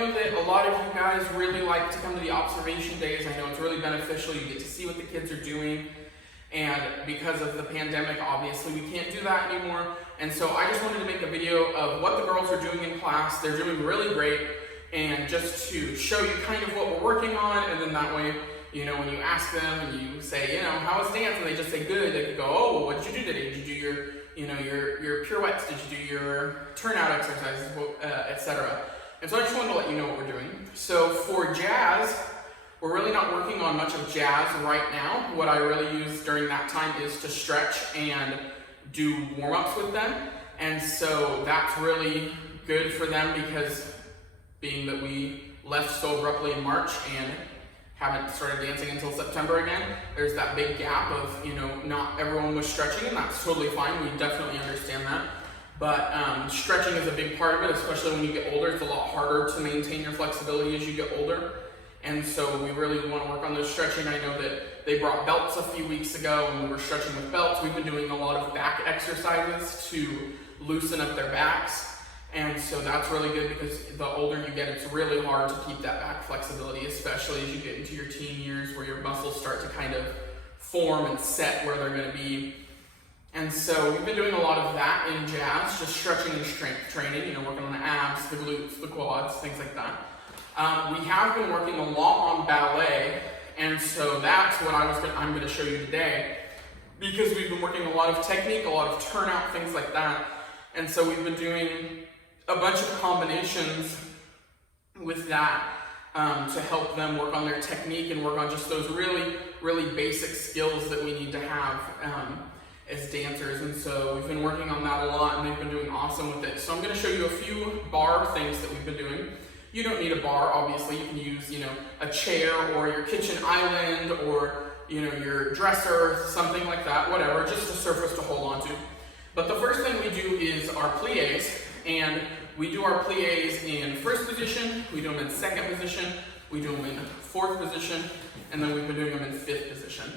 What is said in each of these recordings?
know that a lot of you guys really like to come to the observation days. I know it's really beneficial. You get to see what the kids are doing. And because of the pandemic, obviously, we can't do that anymore. And so I just wanted to make a video of what the girls are doing in class. They're doing really great. And just to show you kind of what we're working on. And then that way, you know, when you ask them and you say, you know, how was dance? And they just say good. They could go, oh, well, what did you do today? Did you do your pirouettes? Did you do your turnout exercises, etc.? And so I just wanted to let you know what we're doing. So for jazz, we're really not working on much of jazz right now. What I really use during that time is to stretch and do warm-ups with them. And so that's really good for them because being that we left so abruptly in March and haven't started dancing until September again, there's that big gap of, you know, not everyone was stretching, and that's totally fine. We definitely understand that. But stretching is a big part of it, especially when you get older. It's a lot harder to maintain your flexibility as you get older. And so we really want to work on those stretching. I know that they brought belts a few weeks ago and we were stretching with belts. We've been doing a lot of back exercises to loosen up their backs. And so that's really good because the older you get, it's really hard to keep that back flexibility, especially as you get into your teen years where your muscles start to kind of form and set where they're going to be. And so we've been doing a lot of that in jazz, just stretching and strength training, you know, working on the abs, the glutes, the quads, things like that. We have been working a lot on ballet, and so that's what I'm going to show you today, because we've been working a lot of technique, a lot of turnout, things like that. And so we've been doing a bunch of combinations with that to help them work on their technique and work on just those really, really basic skills that we need to have as dancers. And so we've been working on that a lot, and they've been doing awesome with it. So I'm going to show you a few bar things that we've been doing. You don't need a bar, obviously. You can use, you know, a chair or your kitchen island or, you know, your dresser, something like that, whatever, just a surface to hold on to. But the first thing we do is our pliés, and we do our pliés in first position, we do them in second position, we do them in fourth position, and then we've been doing them in fifth position.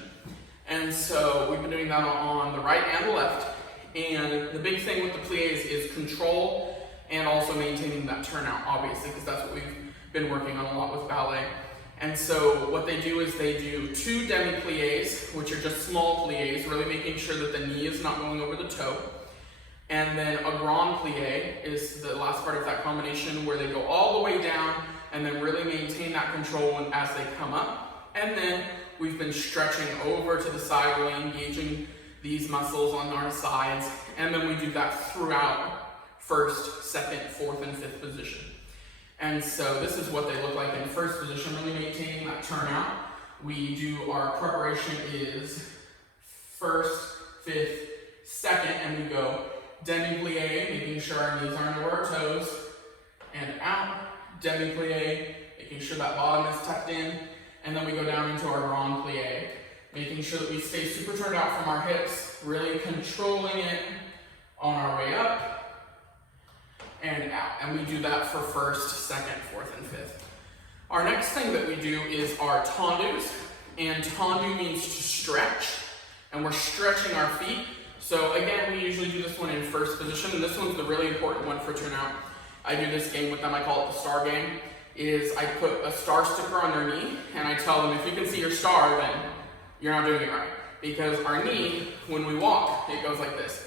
And so we've been doing that on the right and the left. And the big thing with the pliés is control and also maintaining that turnout, obviously, because that's what we've been working on a lot with ballet. And so what they do is they do 2 demi-pliés, which are just small pliés, really making sure that the knee is not going over the toe. And then a grand plié is the last part of that combination, where they go all the way down and then really maintain that control as they come up. And then we've been stretching over to the side, really engaging these muscles on our sides. And then we do that throughout first, second, fourth, and fifth position. And so this is what they look like in first position, really maintaining that turnout. We do our preparation is first, fifth, second, and we go demi-plie, making sure our knees aren't over our toes, and out, demi-plie, making sure that bottom is tucked in, and then we go down into our grand plie, making sure that we stay super turned out from our hips, really controlling it on our way up, and out. And we do that for first, second, fourth, and fifth. Our next thing that we do is our tendus, and tendu means to stretch, and we're stretching our feet. So again, we usually do this one in first position, and this one's the really important one for turnout. I do this game with them, I call it the star game, is I put a star sticker on their knee, and I tell them, if you can see your star, then you're not doing it right. Because our knee, when we walk, it goes like this.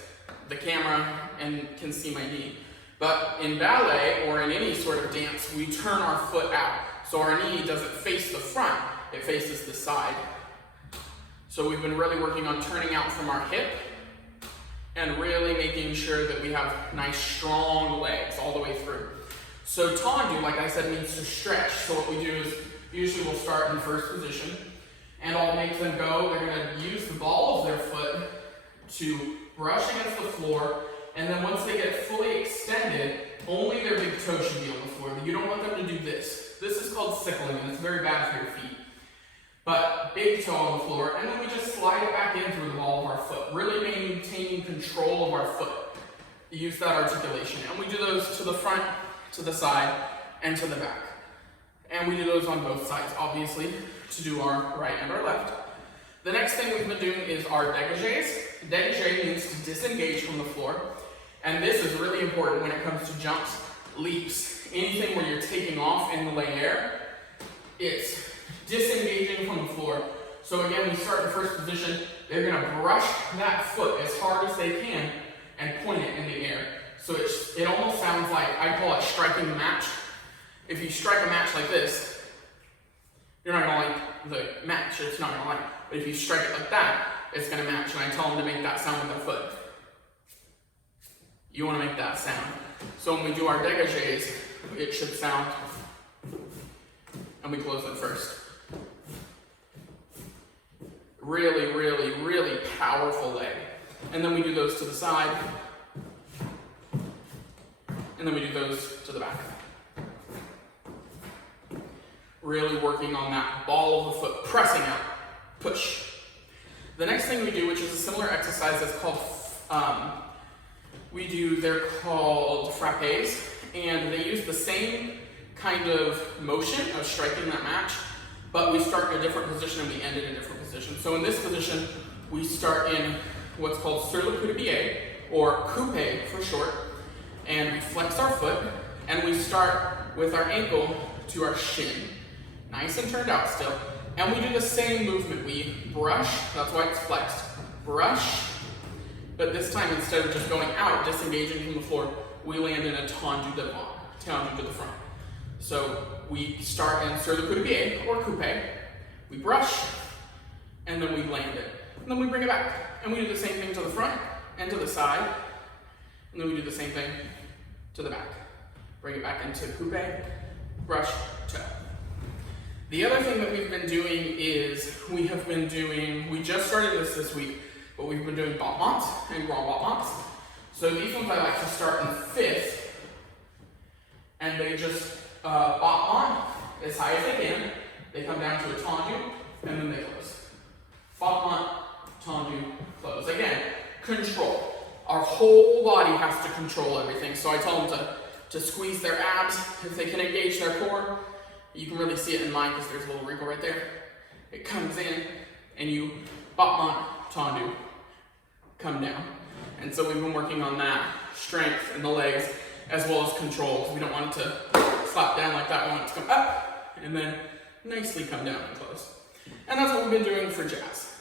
The camera can see my knee. But in ballet, or in any sort of dance, we turn our foot out. So our knee doesn't face the front, it faces the side. So we've been really working on turning out from our hip, and really making sure that we have nice, strong legs all the way through. So tendu, like I said, means to stretch. So what we do is, usually we'll start in first position, and I'll make them go. They're gonna use the ball of their foot to brush against the floor, and then once they get fully extended, only their big toe should be on the floor. You don't want them to do this. This is called sickling, and it's very bad for your feet. But big toe on the floor, and then we just slide it back in through the ball of our foot, really maintaining control of our foot. Use that articulation. And we do those to the front, to the side, and to the back. And we do those on both sides, obviously, to do our right and our left. The next thing we've been doing is our dégagés. Dégagé means to disengage from the floor. And this is really important when it comes to jumps leaps, anything where you're taking off in the air, it's disengaging from the floor. So again, we start the first position, they're gonna brush that foot as hard as they can and point it in the air. So it almost sounds like, I call it striking the match. If you strike a match like this, you're not gonna like the match, it's not gonna like. But if you strike it like that, it's gonna match, and I tell them to make that sound with their foot. You wanna make that sound. So when we do our dégagés, it should sound, and we close it first. Really, really, really powerful leg. And then we do those to the side, and then we do those to the back. Really working on that ball of the foot, pressing out, push. The next thing we do, which is a similar exercise, that's called, they're called frappés, and they use the same kind of motion of striking that match, but we start in a different position and we end in a different position. So in this position, we start in what's called sur le coup de pied, or coupé for short, and we flex our foot, and we start with our ankle to our shin, nice and turned out still, and we do the same movement. We brush, that's why it's flexed, brush, but this time instead of just going out, disengaging from the floor, we land in a tendu devant, tendu to the front. So we start in sur le coup de pied, or coupé, we brush, and then we land it. And then we bring it back, and we do the same thing to the front and to the side, and then we do the same thing to the back. Bring it back into coupé, brush, toe. The other thing that we've been doing is we just started this week, but we've been doing battements and grand battements. So these ones I like to start in fifth, and they just battement as high as they can. They come down to a tendu, and then they close. Battement, tendu, close. Again, control. Our whole body has to control everything. So I tell them to squeeze their abs. If they can engage their core, you can really see it in mine because there's a little wrinkle right there. It comes in, and you battement, tendu, come down. And so we've been working on that strength in the legs as well as control. We don't want it to slap down like that. We want it to come up and then nicely come down and close. And that's what we've been doing for jazz.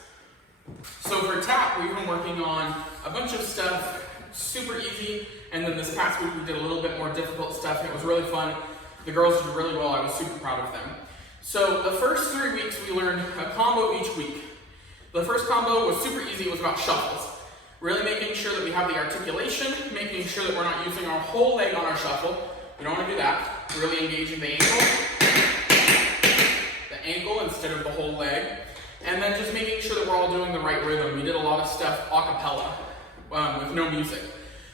So for tap, we've been working on a bunch of stuff, super easy. And then this past week, we did a little bit more difficult stuff. It was really fun. The girls did really well. I was super proud of them. So the first 3 weeks, we learned a combo each week. The first combo was super easy. It was about shuffles. Really making sure that we have the articulation, making sure that we're not using our whole leg on our shuffle. We don't want to do that. Really engaging the ankle instead of the whole leg. And then just making sure that we're all doing the right rhythm. We did a lot of stuff a cappella with no music,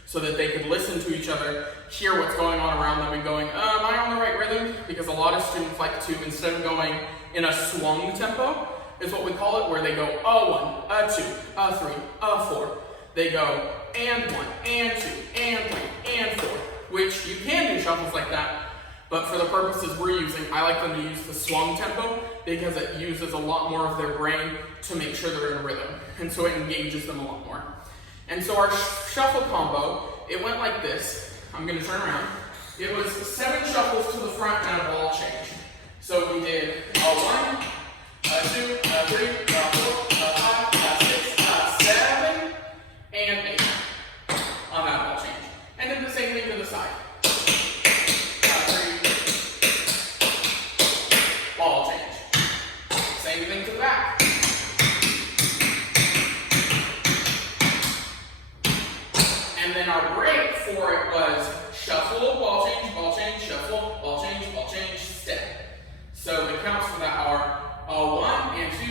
so that they could listen to each other, hear what's going on around them, and going, am I on the right rhythm? Because a lot of students like to, instead of going in a swung tempo, is what we call it, where they go a 1, a 2, a 3, a 4. They go and 1, and 2, and 3, and 4, which you can do shuffles like that, but for the purposes we're using, I like them to use the swung tempo because it uses a lot more of their brain to make sure they're in rhythm, and so it engages them a lot more. And so our shuffle combo, it went like this. I'm going to turn around. It was 7 shuffles to the front and a ball change. So we did a 1, a 2, a 3, a 4, a 5, a 6, a 7, and 8 on that ball change. And then the same thing to the side. 3, ball change. Same thing to the back. And then our break for it was shuffle, ball change, shuffle, ball change, step. So it counts for that our 1 and 2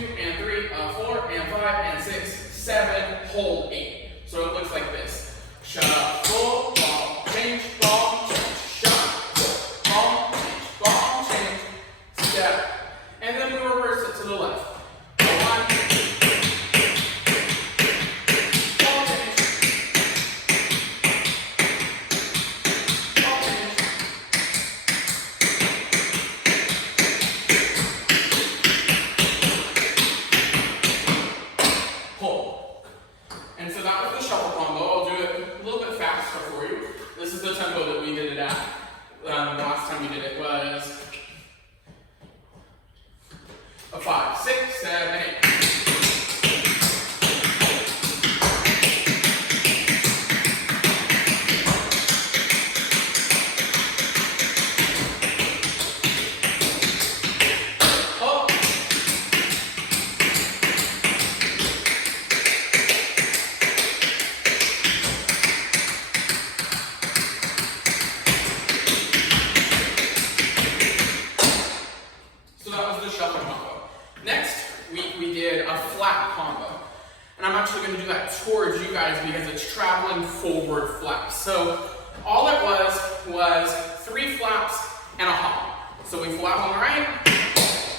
going to do that towards you guys because it's traveling forward flaps. So all it was 3 flaps and a hop. So we flap on the right,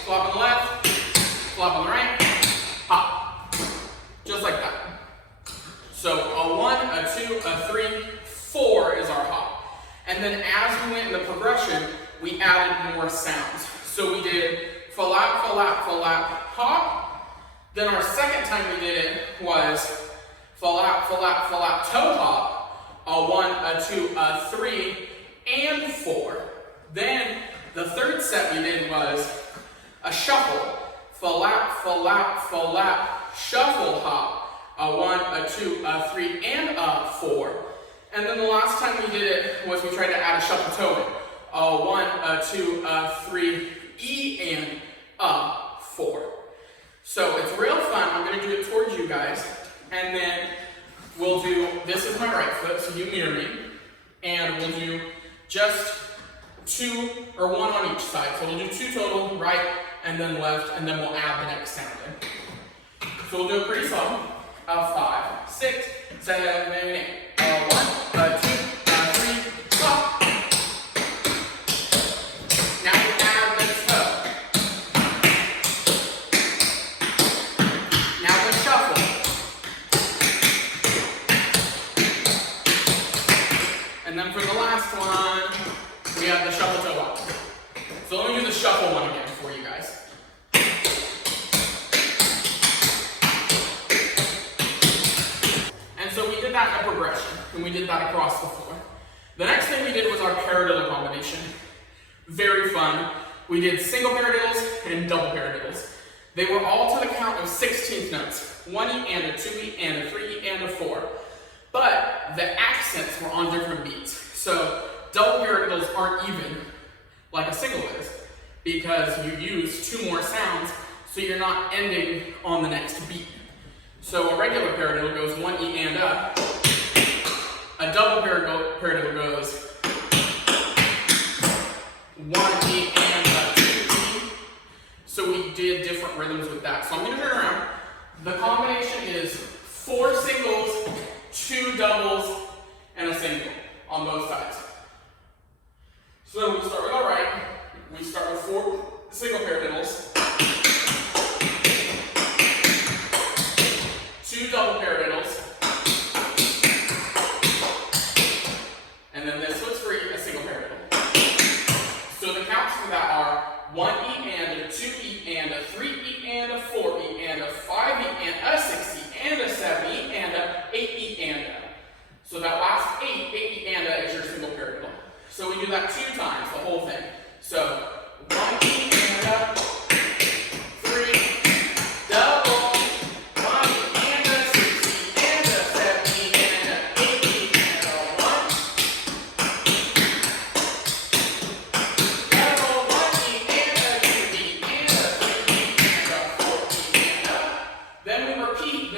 flap on the left, flap on the right, hop. Just like that. So a 1, a 2, a 3, 4 is our hop. And then as we went in the progression, we added more sounds. So we did flap, flap, flap, hop. Then our second time we did it was flap, flap, flap, toe hop. A 1, a 2, a 3, and 4. Then the third set we did was a shuffle. Flap, flap, flap, shuffle hop. A 1, a 2, a 3, and a 4. And then the last time we did it was we tried to add a shuffle toe in. A 1, a 2, a 3, E, and a 4. So it's real fun. I'm going to do it towards you guys. And then we'll do, this is my right foot, so you mirror me. And we'll do just 2 or 1 on each side. So we'll do 2 total, right, and then left, and then we'll add the next sound in. So we'll do it pretty slow. A 5, 6, 7, 8. A 1, a 2, a 3, hop. Now we add the toe. Now we shuffle. And then for the last one, we have the shuffle toe up. So let me do the shuffle one again for you guys. So we did that in a progression, and we did that across the floor. The next thing we did was our paradiddle combination. Very fun. We did single paradiddles and double paradiddles. They were all to the count of 16th notes. 1E and a 2E and a 3E and a 4. But the accents were on different beats. So double paradiddles aren't even like a single is because you use 2 more sounds, so you're not ending on the next beat. So a regular paradiddle goes 1E and a. A double paradiddle goes 1E and a 2E. So we did different rhythms with that. So I'm going to turn around. The combination is 4 singles, 2 doubles, and a single on both sides. So we start with our right. We start with 4 single paradiddles. 2 double paradiddles, and then this one's free, a single paradiddle. So the counts for that are 1E and a 2E and a 3E and a 4E and a 5E and a 6E and a 7E and a 8E and a. So that last 8E and a is your single paradiddle. So we do that 2 times, the whole thing. So 1E and a, 3, double,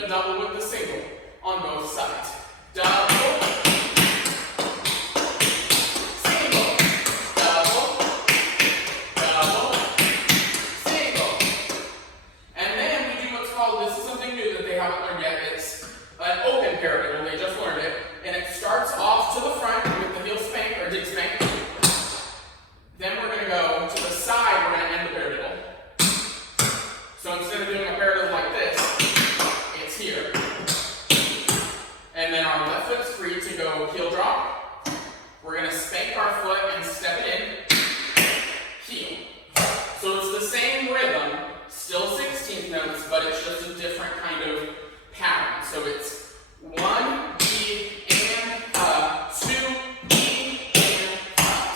double with the single on both sides. Double, single, double, double, single. And then we do what's called, this is something new that they haven't learned yet, it's an open paradiddle, they just learned it. And it starts off to the front with the heel spank or dig spank. Then we're going to go to the side, we're going to end the paradiddle. So instead of doing a paradiddle like this, here. And then our left foot's free to go heel drop. We're going to spank our foot and step it in. Heel. So it's the same rhythm, still 16th notes, but it's just a different kind of pattern. So it's 1, E, and 2, E, and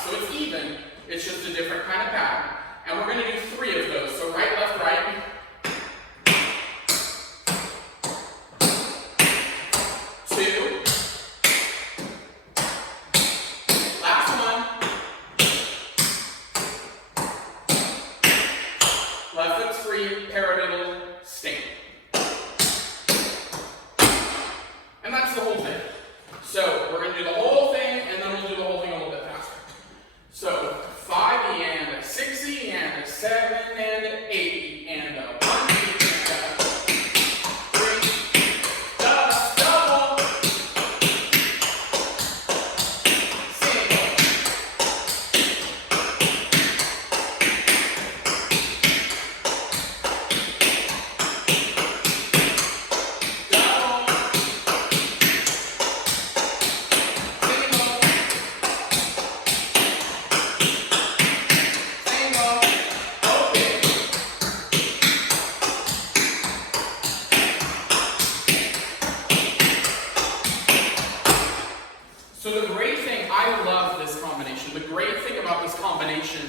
so it's even. It's just a different kind of pattern. And we're going to do 3 of those. So right, left, right. 2. Last one. Left foot's free, paradiddle, stand. And that's the whole thing. So we're going to do the whole thing, and then we'll do the whole thing a little bit faster. So 5E and a 6E and a 7 and an 8E and a great thing about this combination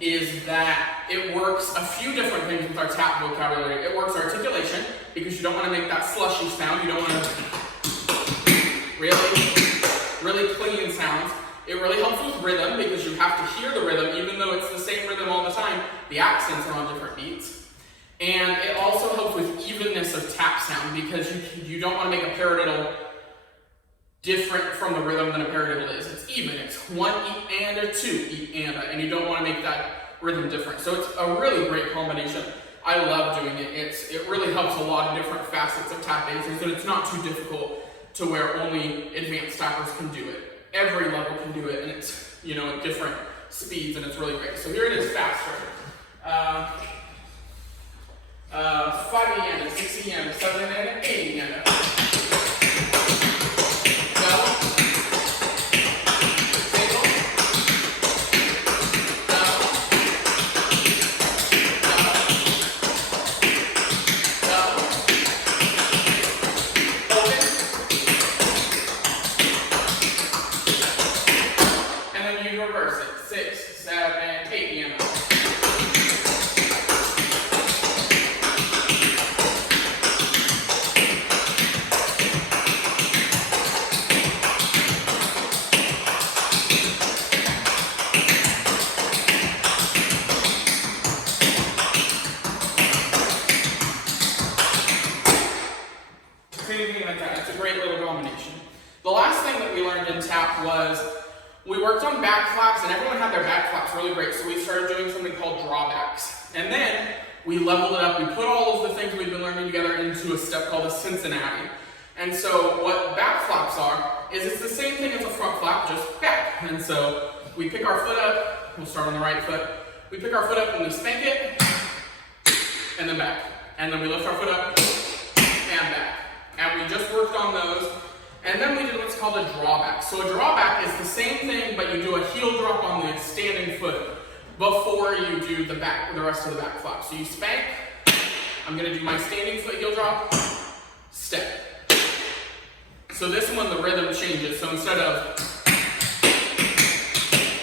is that it works a few different things with our tap vocabulary. It works articulation, because you don't want to make that slushy sound. You don't want to really clean sounds. It really helps with rhythm, because you have to hear the rhythm, even though it's the same rhythm all the time, the accents are on different beats. And it also helps with evenness of tap sound, because you don't want to make a paradiddle different from the rhythm than a paradiddle is. It's even. It's 1 eat and a 2 eat and you don't want to make that rhythm different. So it's a really great combination. I love doing it. It really helps a lot of different facets of tap dancers, and it's not too difficult to where only advanced tappers can do it. Every level can do it, and it's, you know, at different speeds, and it's really great. So here it is faster. 5 yen, 6 yen, 7 yen, 8 yen. Reverse it. 6, 7, 8 yen. Anything like that. It's a great little combination. The last thing that we learned in tap was we worked on back flaps, and everyone had their back flaps really great, so we started doing something called drawbacks. And then we leveled it up. We put all of the things we've been learning together into a step called a Cincinnati. And so what back flaps are is it's the same thing as a front flap, just back. And so we pick our foot up. We'll start on the right foot. We pick our foot up and we spank it, and then back. And then we lift our foot up and back. And we just worked on those. And then we did what's called a drawback. So a drawback is the same thing, but you do a heel drop on the standing foot before you do the rest of the back flap. So you spank. I'm going to do my standing foot heel drop, step. So this one, the rhythm changes. So instead of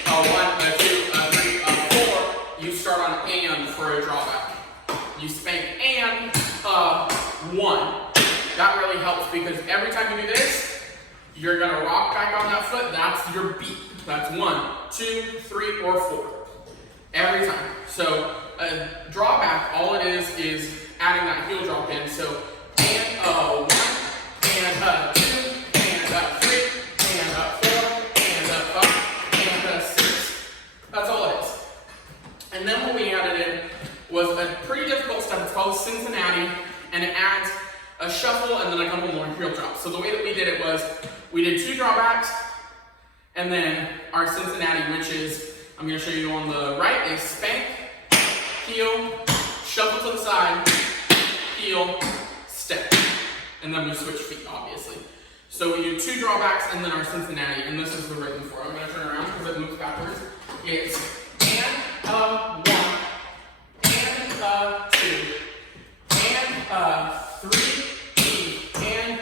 1, 2, 3, 4, you start on and for a drawback. You spank and 1. That really helps, because every time you do this, you're gonna rock back on that foot. That's your beat. That's 1, 2, 3, or 4. Every time. So a drawback, all it is adding that heel drop in. So and 1, and 2, and 3, and 4, and 5, and 6. That's all it is. And then what we added in was a pretty difficult step. It's called Cincinnati, and it adds a shuffle and then a couple more heel drops. So the way that we did it was we did 2 drawbacks, and then our Cincinnati, which is, I'm going to show you on the right, is spank, heel, shuffle to the side, heel, step. And then we switch feet, obviously. So we do 2 drawbacks and then our Cincinnati, and this is the rhythm for it. I'm going to turn around because it moves backwards. It's and 1, and 2, and 3, and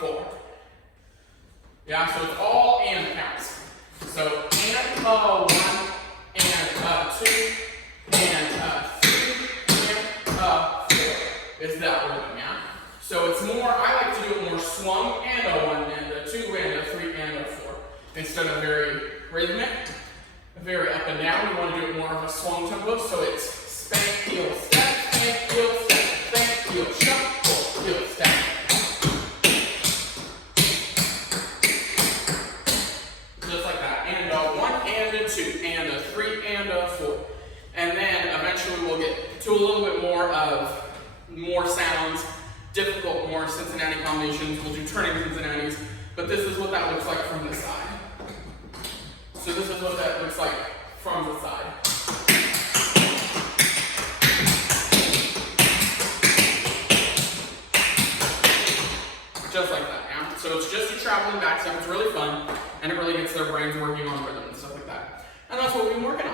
4. Yeah, so it's all and counts. So and 1, and 2, and 3, and 4 is that rhythm, yeah? So it's more, I like to do it more swung, and a 1, and a 2, and a 3, and a 4. Instead of very rhythmic, very up and down, we want to do it more of a swung tempo, so it's spank, heel, step, spank, heel, step, spank, heel, shuffle, heel, step. Just like that. And a 1, and a 2, and a 3, and a 4. And then eventually we'll get to a little bit more of more sounds, difficult, more Cincinnati combinations. We'll do turning Cincinnatis, but this is what that looks like from the side. So this is what that looks like from the side. Just like that, yeah? So it's just a traveling back step. It's really fun, and it really gets their brains working on rhythm and stuff like that. And that's what we've been working